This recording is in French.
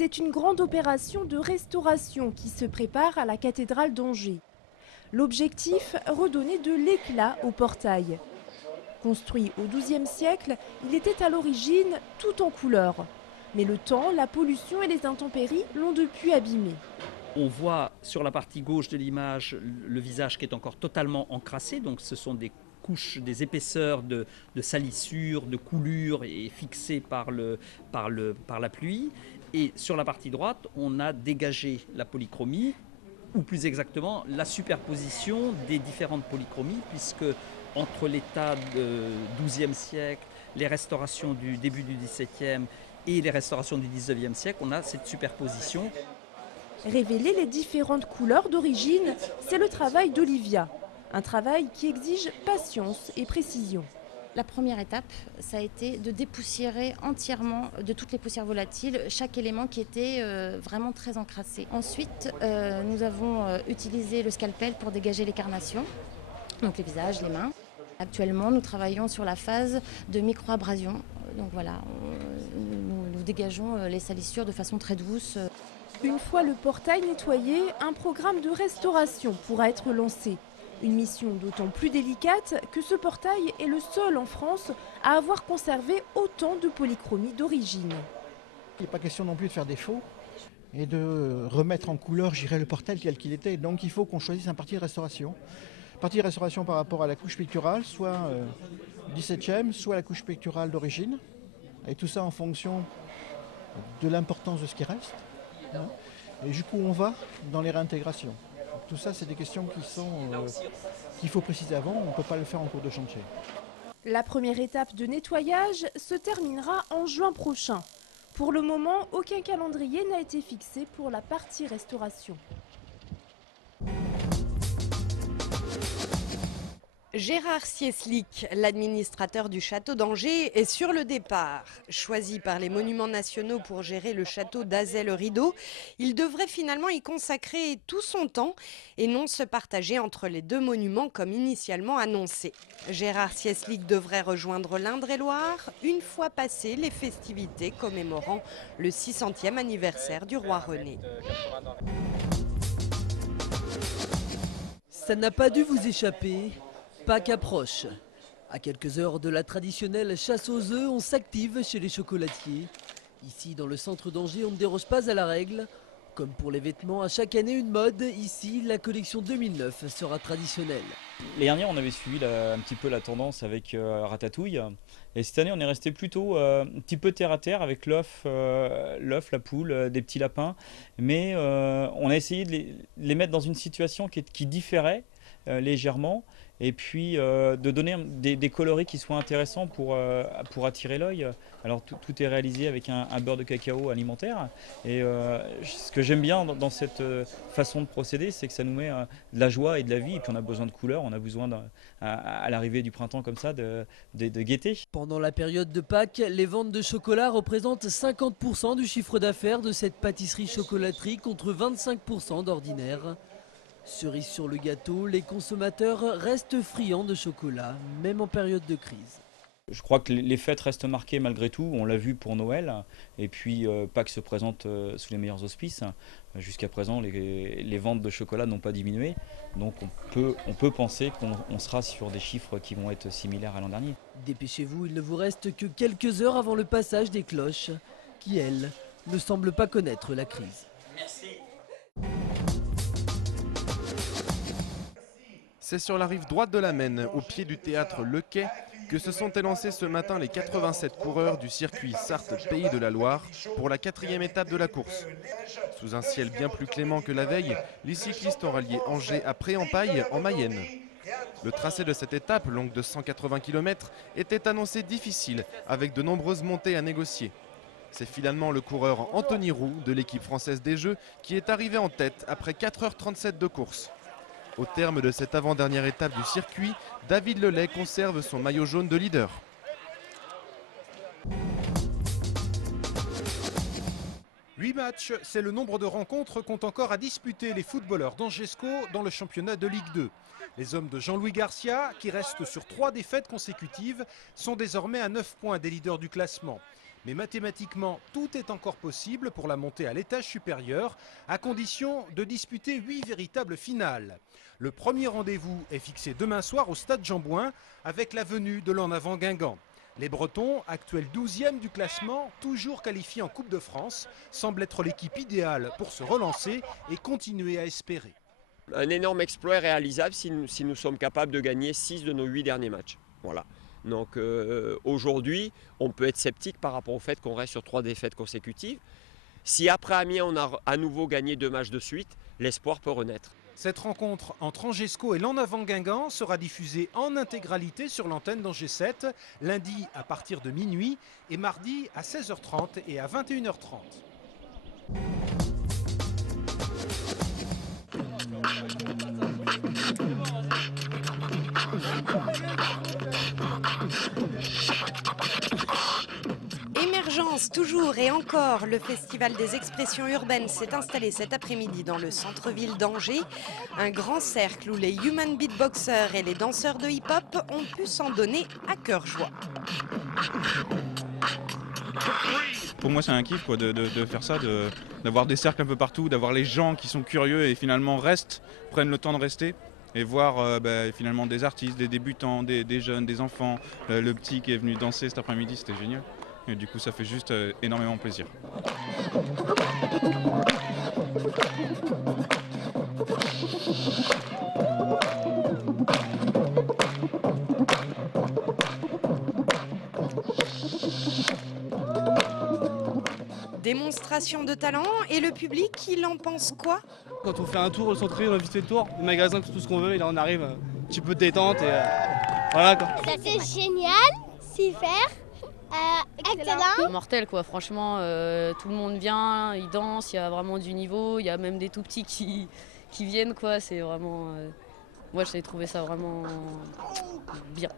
C'est une grande opération de restauration qui se prépare à la cathédrale d'Angers. L'objectif, redonner de l'éclat au portail. Construit au XIIe siècle, il était à l'origine tout en couleur. Mais le temps, la pollution et les intempéries l'ont depuis abîmé. On voit sur la partie gauche de l'image le visage qui est encore totalement encrassé, donc ce sont des couches, des épaisseurs de salissures, de coulures et fixées par la pluie. Et sur la partie droite, on a dégagé la polychromie, ou plus exactement la superposition des différentes polychromies, puisque entre l'état du XIIe siècle, les restaurations du début du XVIIe et les restaurations du XIXe siècle, on a cette superposition. Révéler les différentes couleurs d'origine, c'est le travail d'Olivia. Un travail qui exige patience et précision. La première étape, ça a été de dépoussiérer entièrement de toutes les poussières volatiles chaque élément qui était vraiment très encrassé. Ensuite, nous avons utilisé le scalpel pour dégager les carnations, donc les visages, les mains. Actuellement, nous travaillons sur la phase de micro-abrasion. Donc voilà, nous dégageons les salissures de façon très douce. Une fois le portail nettoyé, un programme de restauration pourra être lancé. Une mission d'autant plus délicate que ce portail est le seul en France à avoir conservé autant de polychromie d'origine. Il n'est pas question non plus de faire défaut et de remettre en couleur, le portail tel qu'il était. Donc il faut qu'on choisisse un parti de restauration. Parti de restauration par rapport à la couche picturale, soit 17e, soit la couche picturale d'origine. Et tout ça en fonction de l'importance de ce qui reste. Et jusqu'où on va dans les réintégrations. Tout ça, c'est des questions qu'il faut préciser avant, on ne peut pas le faire en cours de chantier. La première étape de nettoyage se terminera en juin prochain. Pour le moment, aucun calendrier n'a été fixé pour la partie restauration. Gérard Sieslik, l'administrateur du château d'Angers, est sur le départ. Choisi par les monuments nationaux pour gérer le château d'Azay-le-Rideau, il devrait finalement y consacrer tout son temps et non se partager entre les deux monuments comme initialement annoncé. Gérard Sieslik devrait rejoindre l'Indre-et-Loire une fois passées les festivités commémorant le 600e anniversaire du roi René. Ça n'a pas dû vous échapper. Pâques approche. À quelques heures de la traditionnelle chasse aux œufs, on s'active chez les chocolatiers. Ici, dans le centre d'Angers, on ne déroge pas à la règle. Comme pour les vêtements, à chaque année une mode. Ici, la collection 2009 sera traditionnelle. Les dernières, on avait suivi un petit peu la tendance avec Ratatouille. Et cette année, on est resté plutôt un petit peu terre à terre avec l'œuf, la poule, des petits lapins. Mais on a essayé de les mettre dans une situation qui différait légèrement. Et puis de donner des coloris qui soient intéressants pour attirer l'œil. Alors tout est réalisé avec un beurre de cacao alimentaire. Et ce que j'aime bien dans cette façon de procéder, c'est que ça nous met de la joie et de la vie. Et puis on a besoin de couleurs, on a besoin à l'arrivée du printemps comme ça de gaieté. Pendant la période de Pâques, les ventes de chocolat représentent 50% du chiffre d'affaires de cette pâtisserie-chocolaterie contre 25% d'ordinaire. Cerise sur le gâteau, les consommateurs restent friands de chocolat, même en période de crise. Je crois que les fêtes restent marquées malgré tout, on l'a vu pour Noël, et puis Pâques se présente sous les meilleurs auspices. Jusqu'à présent, les ventes de chocolat n'ont pas diminué, donc on peut penser qu'on sera sur des chiffres qui vont être similaires à l'an dernier. Dépêchez-vous, il ne vous reste que quelques heures avant le passage des cloches, qui elles, ne semblent pas connaître la crise. Merci. C'est sur la rive droite de la Maine, au pied du théâtre Le Quai, que se sont élancés ce matin les 87 coureurs du circuit Sarthe-Pays de la Loire pour la 4e étape de la course. Sous un ciel bien plus clément que la veille, les cyclistes ont rallié Angers à Pré-en-Paille, en Mayenne. Le tracé de cette étape, longue de 180 km, était annoncé difficile, avec de nombreuses montées à négocier. C'est finalement le coureur Anthony Roux de l'équipe française des Jeux qui est arrivé en tête après 4h37 de course. Au terme de cette avant-dernière étape du circuit, David Lelay conserve son maillot jaune de leader. 8 matchs, c'est le nombre de rencontres qu'ont encore à disputer les footballeurs d'Angesco dans le championnat de Ligue 2. Les hommes de Jean-Louis Garcia, qui restent sur 3 défaites consécutives, sont désormais à 9 points des leaders du classement. Mais mathématiquement, tout est encore possible pour la montée à l'étage supérieur, à condition de disputer 8 véritables finales. Le premier rendez-vous est fixé demain soir au stade Jean-Bouin avec la venue de l'En Avant Guingamp. Les Bretons, actuels 12e du classement, toujours qualifiés en Coupe de France, semblent être l'équipe idéale pour se relancer et continuer à espérer. Un énorme exploit est réalisable si nous sommes capables de gagner 6 de nos 8 derniers matchs. Voilà. Donc aujourd'hui, on peut être sceptique par rapport au fait qu'on reste sur 3 défaites consécutives. Si après Amiens, on a à nouveau gagné 2 matchs de suite, l'espoir peut renaître. Cette rencontre entre Angesco et l'En Avant Guingamp sera diffusée en intégralité sur l'antenne d'Angers 7, lundi à partir de minuit et mardi à 16h30 et à 21h30. Émergence, toujours et encore, le Festival des expressions urbaines s'est installé cet après-midi dans le centre-ville d'Angers. Un grand cercle où les human beatboxers et les danseurs de hip-hop ont pu s'en donner à cœur joie. Pour moi, c'est un kiff quoi, de faire ça, d'avoir des cercles un peu partout, d'avoir les gens qui sont curieux et finalement prennent le temps de rester. Et voir finalement des artistes, des débutants, des jeunes, des enfants. Le petit qui est venu danser cet après-midi, c'était génial. Et du coup, ça fait juste énormément plaisir. Démonstration de talent et le public, il en pense quoi? Quand on fait un tour au centre-ville, on visite le tour, le magasin, tout ce qu'on veut, et là on arrive, un petit peu de détente et voilà quoi. C'est génial, super, excellent. Mortel quoi, franchement, tout le monde vient, il danse, il y a vraiment du niveau, il y a même des tout petits qui viennent quoi, c'est vraiment... moi j'ai trouvé ça vraiment bien.